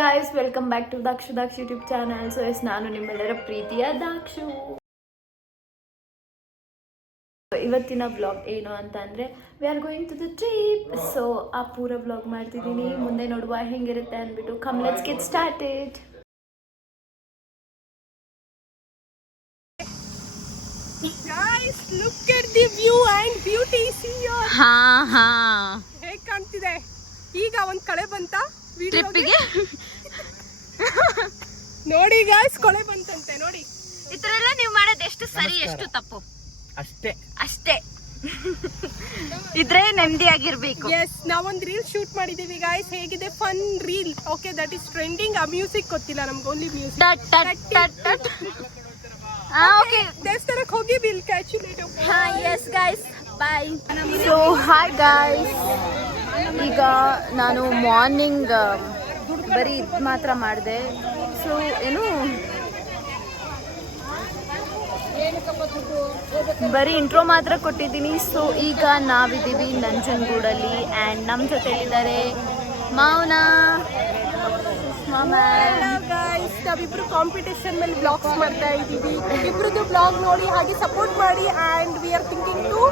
Guys, welcome back to Dakshu YouTube channel. So ನಾನು ನಿಮ್ಮೆಲ್ಲರ ಪ್ರೀತಿಯ ದಾಕ್ಷು. ಇವತ್ತಿನ ವ್ಲಾಗ್ ಏನು ಅಂತ ಅಂದರೆ we are going to the trip. So ಆ ಪೂರ ವ್ಲಾಗ್ ಮಾಡ್ತಿದ್ದೀನಿ, ಮುಂದೆ ನೋಡುವ ಹೆಂಗಿರುತ್ತೆ ಅಂದ್ಬಿಟ್ಟು. Come let's get started. Guys, look at the view and beauty. See your ಹೇಗೆ ಕಾಣ್ತಿದೆ. ಈಗ ಒಂದು ಕಳೆ ಬಂತ ಟ್ರಿಪ್ಪಿಗೆ ನೋಡಿ ಗಾಯ್ಸ್, ಕೊಳೆ ಬಂತಂತೆ ನೋಡಿ. ಈ ತರ ಎಲ್ಲ ನೀವು ಮಾಡೋದು ಎಷ್ಟು ಸರಿ ಎಷ್ಟು ತಪ್ಪು ಅಷ್ಟೇ ಇದ್ರೆ ನೆಮ್ಮದಿಯಾಗಿರ್ಬೇಕು. ಎಸ್, ನಾವೊಂದು ರೀಲ್ ಶೂಟ್ ಮಾಡಿದೀವಿ ಗಾಯ್ಸ್. ಹೇಗಿದೆ fun reel? Okay, that is trending. ಆ ಮ್ಯೂಸಿಕ್ ಗೊತ್ತಿಲ್ಲ ನಮ್ಗೆ, ಓನ್ಲಿ ಮ್ಯೂಸಿಕ್. ಓಕೆ, ದೇವಸ್ಥಾನಕ್ಕೆ ಹೋಗಿ will catch you later. Yes guys, bye. So hi guys, ಈಗ ನಾನು ಮಾರ್ನಿಂಗ್ ಬರೀ ಇದು ಮಾತ್ರ ಮಾಡಿದೆ. ಸೊ ಏನು ಬರೀ ಇಂಟ್ರೋ ಮಾತ್ರ ಕೊಟ್ಟಿದ್ದೀನಿ. ಸೊ ಈಗ ನಾವಿದ್ದೀವಿ ನಂಜನಗೂಡಲ್ಲಿ ಆ್ಯಂಡ್ ನಮ್ಮ ಜೊತೆಲಿದ್ದಾರೆ ಮೌನ ಗೈಸ್. ನಾವಿಬ್ರು ಕಾಂಪಿಟೇಷನ್ ಮೇಲೆ ಬ್ಲಾಗ್ಸ್ ಮಾಡ್ತಾ ಇದ್ದೀವಿ. ಇಬ್ರದ್ದು ಬ್ಲಾಗ್ ನೋಡಿ ಹಾಗೆ ಸಪೋರ್ಟ್ ಮಾಡಿ. And we are thinking to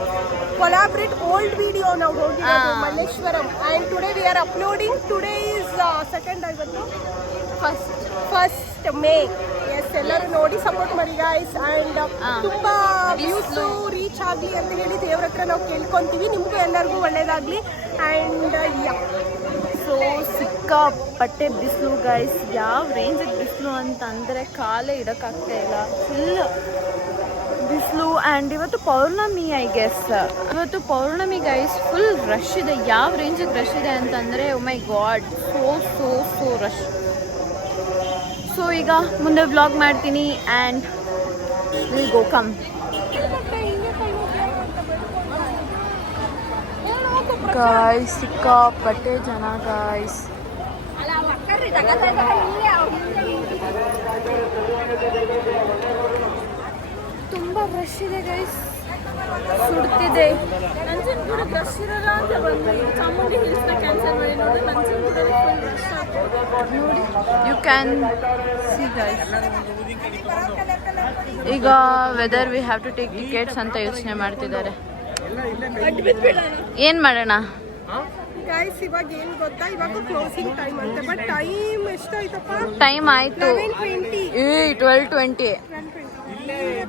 collaborate old video. ನಾವು ಹೋಗಿರೋದು Malleshwaram and today we are uploading. Today is second, ಇವತ್ತು ಫಸ್ಟ್ ಮೇ. ಎಸ್, ಎಲ್ಲರೂ ನೋಡಿ ಸಪೋರ್ಟ್ ಮಾಡಿ ಗಾಯ್ಸ್. ಆ್ಯಂಡ್ ತುಂಬಾ ವ್ಯೂಸು ರೀಚ್ ಆಗಲಿ ಅಂತ ಹೇಳಿ ದೇವ್ರ ಹತ್ರ ನಾವು ಕೇಳ್ಕೊತೀವಿ. ನಿಮಗೂ ಎಲ್ಲರಿಗೂ ಒಳ್ಳೇದಾಗಲಿ. ಆ್ಯಂಡ್ ಸೊ ಸಿಕ್ಕಾಪಟ್ಟೆ ಬಿಸಿಲು ಗೈಸ್. ಯಾವ ರೇಂಜಿಗೆ ಬಿಸಿಲು ಅಂತಂದರೆ ಕಾಲೇ ಇಡೋಕ್ಕಾಗ್ತಾ ಇಲ್ಲ, ಫುಲ್ ಬಿಸಿಲು. ಆ್ಯಂಡ್ ಇವತ್ತು ಪೌರ್ಣಮಿ, ಐ ಗೆಸ್ ಇವತ್ತು ಪೌರ್ಣಮಿ ಗೈಸ್. ಫುಲ್ ರಶ್ ಇದೆ. ಯಾವ ರೇಂಜಿಗೆ ರಶ್ ಇದೆ ಅಂತಂದರೆ ಓ ಮೈ ಗಾಡ್, ಸೋ ರಶ್. ಸೊ ಈಗ ಮುಂದೆ ವ್ಲಾಗ್ ಮಾಡ್ತೀನಿ and will go come. Guys, ಸಿಕ್ಕಾಪಟ್ಟೆ ಜನ ಗಾಯ್ಸ್. ತುಂಬ ರಶ್ ಇದೆ ಗೈಸ್, ಸುಡ್ತಿದೆ. ನಂಜನಗೂಡ ರಶ್ ಇರಲ್ಲ ಅಂತ ಬಂದು ಚಾಮುಂಡಿ ಹಿಲ್ಸ್ನ ಕ್ಯಾನ್ಸಲ್ ಮಾಡಿ ನೋಡಿ. ನಂಜನಗೂಡಲ್ಲಿ ಫುಲ್ ರಶ್ ನೋಡಿ, ಯು ಕ್ಯಾನ್ ಸಿ ಗೈಸ್. ಈಗ whether we have to take tickets ಅಂತ ಯೋಚನೆ ಮಾಡ್ತಿದ್ದಾರೆ. ಏನ್ ಮಾಡೋಣ ಗೈಸ್? ಇವಾಗ ಏನ್ ಗೊತ್ತಾ, ಇವಾಗ ಕ್ಲೋಸಿಂಗ್ ಟೈಮ್ ಅಂತ. ಬಟ್ ಟೈಮ್ ಎಷ್ಟಾಯ್ತಪ್ಪ? ಟೈಮ್ ಆಯ್ತು 12:20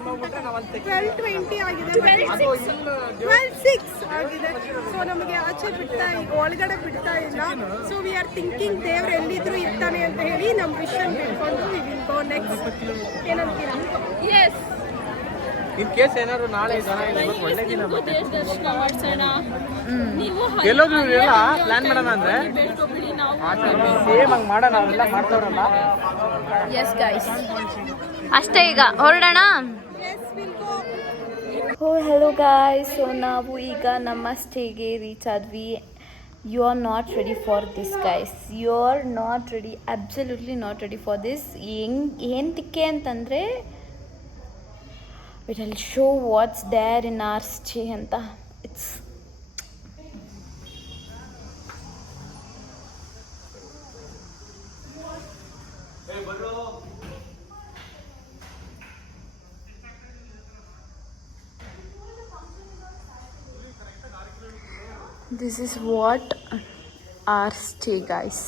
12:20 ಆಗಿದೆ. 12:06 ಆಗಿದೆ. ಸೊ ನಮಗೆ ಆಚೆ ಬಿಡ್ತಾ ಒಳಗಡೆ ಬಿಡ್ತಾ ಇಲ್ಲ. ಸೊ ವಿ ಆರ್ ಥಿಂಕಿಂಗ್ ದೇವ್ರು ಎಲ್ಲಿದ್ರು ಇರ್ತಾನೆ ಅಂತ ಹೇಳಿ ನಮ್ಮ ವಿಷನ್ ಬಿಟ್ಕೊಂಡು ವಿ ವಿಲ್ ಗೋ ನೆಕ್ಸ್ಟ್. ಏನಂತೀರಾ? ಎಸ್, ಇನ್ ಕೇಸ್ ಏನಾದ್ರು ನಾಳೆ ಜನ ಒಳ್ಳೆ ದಿನ ದರ್ಶನ ಮಾಡ್ಸೋಣ. ಎಲ್ಲೋದ್ರು ಎಲ್ಲ ಪ್ಲಾನ್ ಮಾಡೋಣ ಅಂದ್ರೆ ಸೇಮ್ ಹಂಗೆ ಮಾಡೋಣ, ಅವೆಲ್ಲ ಮಾಡ್ತಾವ್ರಲ್ಲ. ಎಸ್ ಗೈಸ್, ಅಷ್ಟೇ, ಈಗ ಹೊರಡೋಣ. ಓ ಹೆಲೋ ಗಾಯ್ಸ್. ಸೊ ನಾವು ಈಗ ನಮ್ಮ ಸ್ಟೇಗೆ ರೀಚ್ ಆದ್ವಿ. You are not ready for this guys, you are not ready, absolutely not ready for this. ಏನಕ್ಕೆ ಅಂತಂದರೆ it will show what's there in our stay anta. It's this is what our stay guys.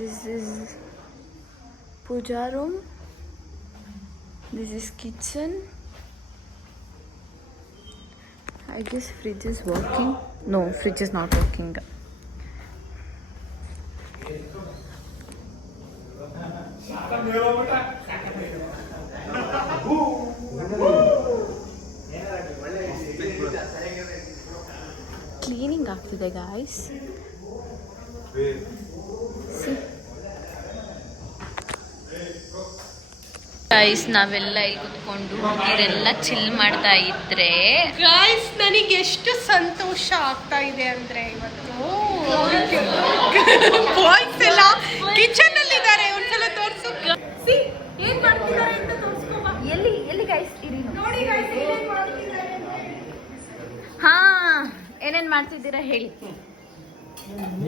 This is puja room. This is kitchen. I guess fridge is working. No, fridge is not working. Cleaning ಆಗ್ತಿದೆ guys. See. Guys, ನಾವೆಲ್ಲ ಇಲ್ಲಿ ಕುತ್ಕೊಂಡು ಇದೆಲ್ಲ chill ಮಾಡ್ತಾ ಇದ್ರೆ guys, ನನಗೆ ಎಷ್ಟು ಸಂತೋಷ ಆಗ್ತಾ ಇದೆ ಅಂದ್ರೆ ಇವತ್ತು ಬಾಯ್ಸ್ ಎಲ್ಲ ಕಿಚನ್ ಅಲ್ಲಿ ಇದ್ದಾರೆ. ಒಂದ್ಸಲ ತೋರಿಸು ಏನ್ ಮಾಡ್ತಿದ್ದಾರೆ ಅಂತ ತೋರಿಸ್ಕೋಬಾ. ಎಲ್ಲಿ ಗೈಸ್ ಇರಿ ನೋಡಿ ಗೈಸ್, ಏನ್ ಮಾಡ್ತಿದ್ದಾರೆ. ಹಾ, ಏನೇನ್ ಮಾಡ್ತಿದ್ದೀರಾ ಹೇಳಿ.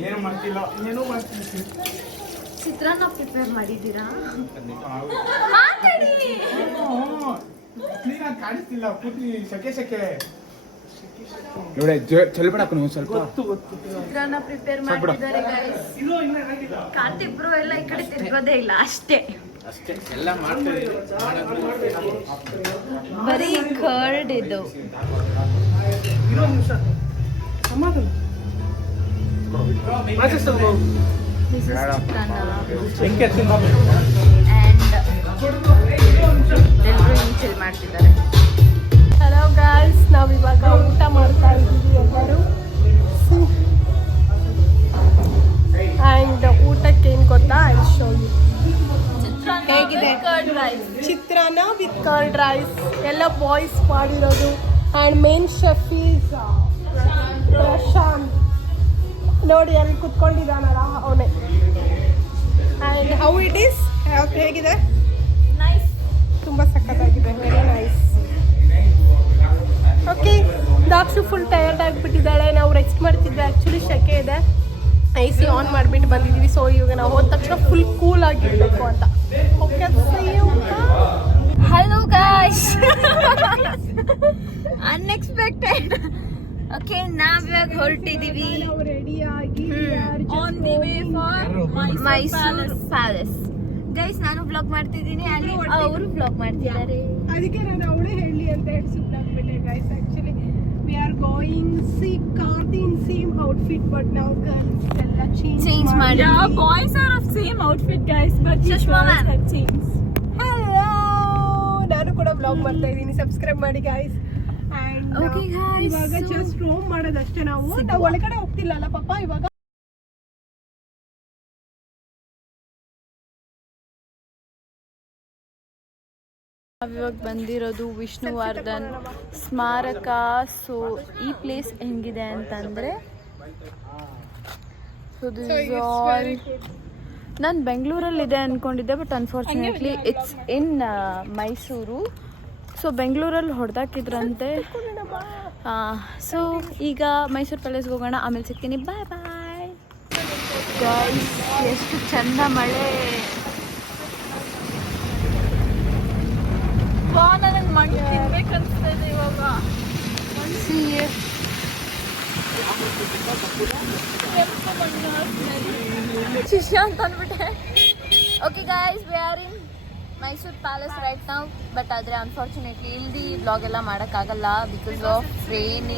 ಏನು ಮಾಡ್ತಿಲ್ಲ ಏನೂ ಮಾಡ್ತೀನಿ. ಚಿತ್ರಾನ್ನ ಪ್ರಿಪೇರ್ ಮಾಡಿದ್ದೀರಾ? ಕ್ಲೀನಾಗಿ ಕಾಣಿಸ್ತಿಲ್ಲ, ಪೂರ್ತಿ ಸೆಕೆ ನೋಡಿ ಚಲ್ಬಿಡಕ್ಕ ನೀವು ಸ್ವಲ್ಪ. ಚಿತ್ರಾನ್ನ ಪ್ರಿಪೇರ್ ಮಾಡಿದ್ದಾರೆ ಗೈಸ್. ಕಾರ್ತಿಕ್ ಬ್ರೋ ಎಲ್ಲ ಈ ಕಡೆ ತಿರ್ಗೋದೇ ಇಲ್ಲ ಅಷ್ಟೇ ಎಲ್ಲ ಮಾಡ್ತೀವಿ. ಬರೀ ಕರ್ಡ್ ಇದು. This is ಚಿತ್ರಾನ್ನ and ಎಲ್ಲರೂ ಚಿಲ್ ಮಾಡ್ತಿದ್ದಾರೆ. ಹಲೋ ಗಾಯ್ಸ್, ನಾವಿವಾಗ ಊಟ ಮಾಡ್ತಾ ಇದ್ದೀವಿ ಎಲ್ಲರೂ. ಆ್ಯಂಡ್ ಊಟಕ್ಕೆ ಏನು ಗೊತ್ತಾ, ಐ ಶೋ ಯು. ಹೇಗಿದೆ ಚಿತ್ರಾನ್ನ ವಿತ್ ಕರ್ಡ್ ರೈಸ್, ಎಲ್ಲ ಬಾಯ್ಸ್ ಮಾಡಿರೋದು. And main chef is Prashanth. ನೋಡಿ ಅಲ್ಲಿ ಕುತ್ಕೊಂಡಿದ್ದಾನಲ್ಲ ಅವನೇ. ಆ್ಯಂಡ್ ಹೌ ಇಟ್ ಈಸ್, ಹೇಗಿದೆ? ತುಂಬ ಸಖತ್ತಾಗಿದೆ, very nice. Okay, Dakshu full tired ಆಗಿಬಿಟ್ಟಿದ್ದಾಳೆ. ನಾವು ರೆಸ್ಟ್ ಮಾಡ್ತಿದ್ದೆ, ಆ್ಯಕ್ಚುಲಿ ಸೆಕೆ ಇದೆ. ಐ ಸಿ ಆನ್ ಮಾಡಿಬಿಟ್ಟು ಬಂದಿದ್ದೀವಿ. ಸೊ ಇವಾಗ ನಾವು ಹೋದ ತಕ್ಷಣ ಫುಲ್ ಕೂಲ್ ಆಗಿರಬೇಕು ಅಂತ. Okay, hello guys, unexpected. Okay, ನಾವಿವಾಗ ಹೊರಟಿದ್ದೀವಿ ನಾವು ರೆಡಿಯಾಗಿ on the way for Mysuru palace. Guys, ನಾನು ಬ್ಲಾಗ್ ಮಾಡ್ತಿದ್ದೀನಿ, ಅಲ್ಲಿ ಅವರು ಬ್ಲಾಗ್ ಮಾಡ್ತಿದ್ದಾರೆ. ಅದಕ್ಕೆ ನಾನು ಅವಳೇ ಹೇಳಿ ಅಂತ ಹೇಳಿ ಸುತ್ತಾಗ್ಬಿಟ್ಟೆ guys. Actually we are going ಕಾರ್ತಿ ಇನ್ ಸೇಮ್ ಔಟ್ಫಿಟ್, ಬಟ್ ನಾವು ಗರ್ಲ್ಸ್ ಎಲ್ಲ ಚೇಂಜ್ ಮಾಡಿ. Boys are of same outfit guys, but Sushma ma'am have change. Hello, ನಾನು ಕೂಡ ಬ್ಲಾಗ್ ಮಾಡ್ತಾ ಇದ್ದೀನಿ, ಸಬ್ಸ್ಕ್ರೈಬ್ ಮಾಡಿ ಗೈಸ್. ಆ್ಯಂಡ್ ಇವಾಗ ಜಸ್ಟ್ ರೋಮ್ ಮಾಡೋದಷ್ಟೇ. ನಾವು ಒಳಗಡೆ ಹೋಗ್ತಿಲ್ಲ ಅಲ್ಲ ಪಾಪ ಇವಾಗ. ನಾವಿವಾಗ ಬಂದಿರೋದು ವಿಷ್ಣುವರ್ಧನ್ ಸ್ಮಾರಕ. ಸೊ ಈ ಪ್ಲೇಸ್ ಹೆಂಗಿದೆ ಅಂತಂದರೆ, ನಾನು ಬೆಂಗಳೂರಲ್ಲಿದೆ ಅಂದ್ಕೊಂಡಿದ್ದೆ, but unfortunately it's in Mysuru. So ಬೆಂಗಳೂರಲ್ಲಿ ಹೊಡೆದಾಕಿದ್ರಂತೆ. ಸೊ ಈಗ ಮೈಸೂರು ಪ್ಯಾಲೇಸ್ಗೆ ಹೋಗೋಣ, ಆಮೇಲೆ ಸಿಗ್ತೀನಿ. ಬಾಯ್ ಬಾಯ್ ಗೈಸ್. ಎಷ್ಟು ಚಂದ ಮಳೆ. ನನಗೆ ಮಣ್ಣು ತಿನ್ಬೇಕನ್ಸ್ತಾ ಇದೆ ಇವಾಗ. ಶಿಷ್ಯ ಅಂತ ಅಂದ್ಬಿಟ್ಟೆ. Okay guys, we are in Mysuru palace right ನಾವು. ಬಟ್ ಆದರೆ ಅನ್ಫಾರ್ಚುನೇಟ್ಲಿ ಇಲ್ಲಿ ಬ್ಲಾಗ್ ಎಲ್ಲ ಮಾಡೋಕ್ಕಾಗಲ್ಲ ಬಿಕಾಸ್ ಆಫ್ ರೇನ್.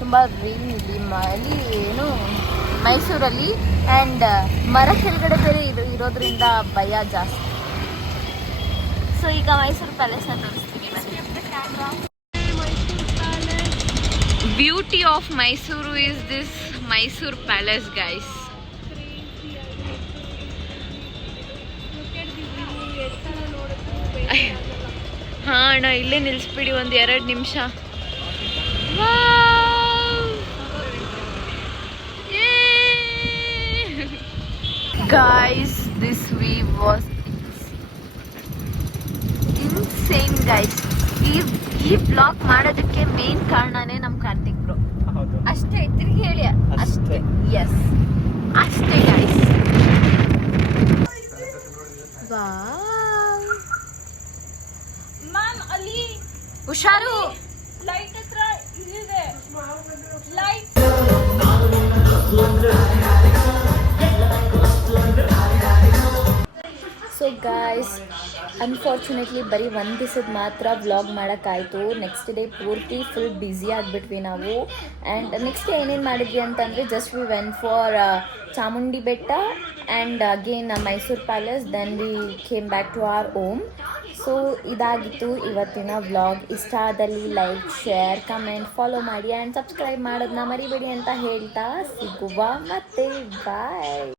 ತುಂಬ ರೇನ್ ಇಲ್ಲಿ ಏನು ಮೈಸೂರಲ್ಲಿ. ಆ್ಯಂಡ್ ಮರ ಕೆಳಗಡೆ ಬೇರೆ ಇರೋದ್ರಿಂದ ಭಯ ಜಾಸ್ತಿ. ಸೊ ಈಗ ಮೈಸೂರು ಪ್ಯಾಲೇಸ್ನ ತೋರಿಸ್ತೀನಿ. Beauty of Mysuru is this Mysuru palace guys. ಹಾ ಅಣ್ಣ, ಇಲ್ಲೇ ನಿಲ್ಲಿಸ್ಬಿಡಿ ಒಂದು 2 ನಿಮಿಷ. Guys, this view was insane guys. ಈ ಬ್ಲಾಗ್ ಮಾಡೋದಕ್ಕೆ ಮೇನ್ ಕಾರಣನೇ ನಮ್ಮ ಕಾರ್ತಿಕ್ ಬ್ರೋ. ಅಷ್ಟೇ, ತಿರುಗಿ ಹೇಳಿ ಅಷ್ಟೇ. ಎಸ್, ಅಷ್ಟೇ ಗೈಸ್. ಮ್ಯಾಮ್ ಅಲ್ಲಿ ಹುಷಾರು, ಲೈಟ್ ಹತ್ರ ಇದೆ ಲೈಟ್. ಸೊ ಗಾಯ್ಸ್, ಅನ್ಫಾರ್ಚುನೇಟ್ಲಿ ಬರೀ 1 ದಿವಸದ ಮಾತ್ರ ವ್ಲಾಗ್ ಮಾಡೋಕ್ಕಾಯಿತು. ನೆಕ್ಸ್ಟ್ ಡೇ ಪೂರ್ತಿ ಫುಲ್ ಬ್ಯುಸಿ ಆಗಿಬಿಟ್ವಿ ನಾವು. ಆ್ಯಂಡ್ ನೆಕ್ಸ್ಟ್ ಡೇ ಏನೇನು ಮಾಡಿದ್ವಿ ಅಂತಂದರೆ, just we went for Chamundi Betta and again Mysuru palace. Then we came back to our home. So ಇದಾಗಿತ್ತು ಇವತ್ತಿನ ವ್ಲಾಗ್. ಇಷ್ಟ ಆದಲ್ಲಿ ಲೈಕ್, ಶೇರ್, ಕಮೆಂಟ್, ಫಾಲೋ ಮಾಡಿ ಆ್ಯಂಡ್ ಸಬ್ಸ್ಕ್ರೈಬ್ ಮಾಡೋದನ್ನ ಮರಿಬೇಡಿ ಅಂತ ಹೇಳ್ತಾ ಸಿಗುವ ಮತ್ತೆ. ಬಾಯ್.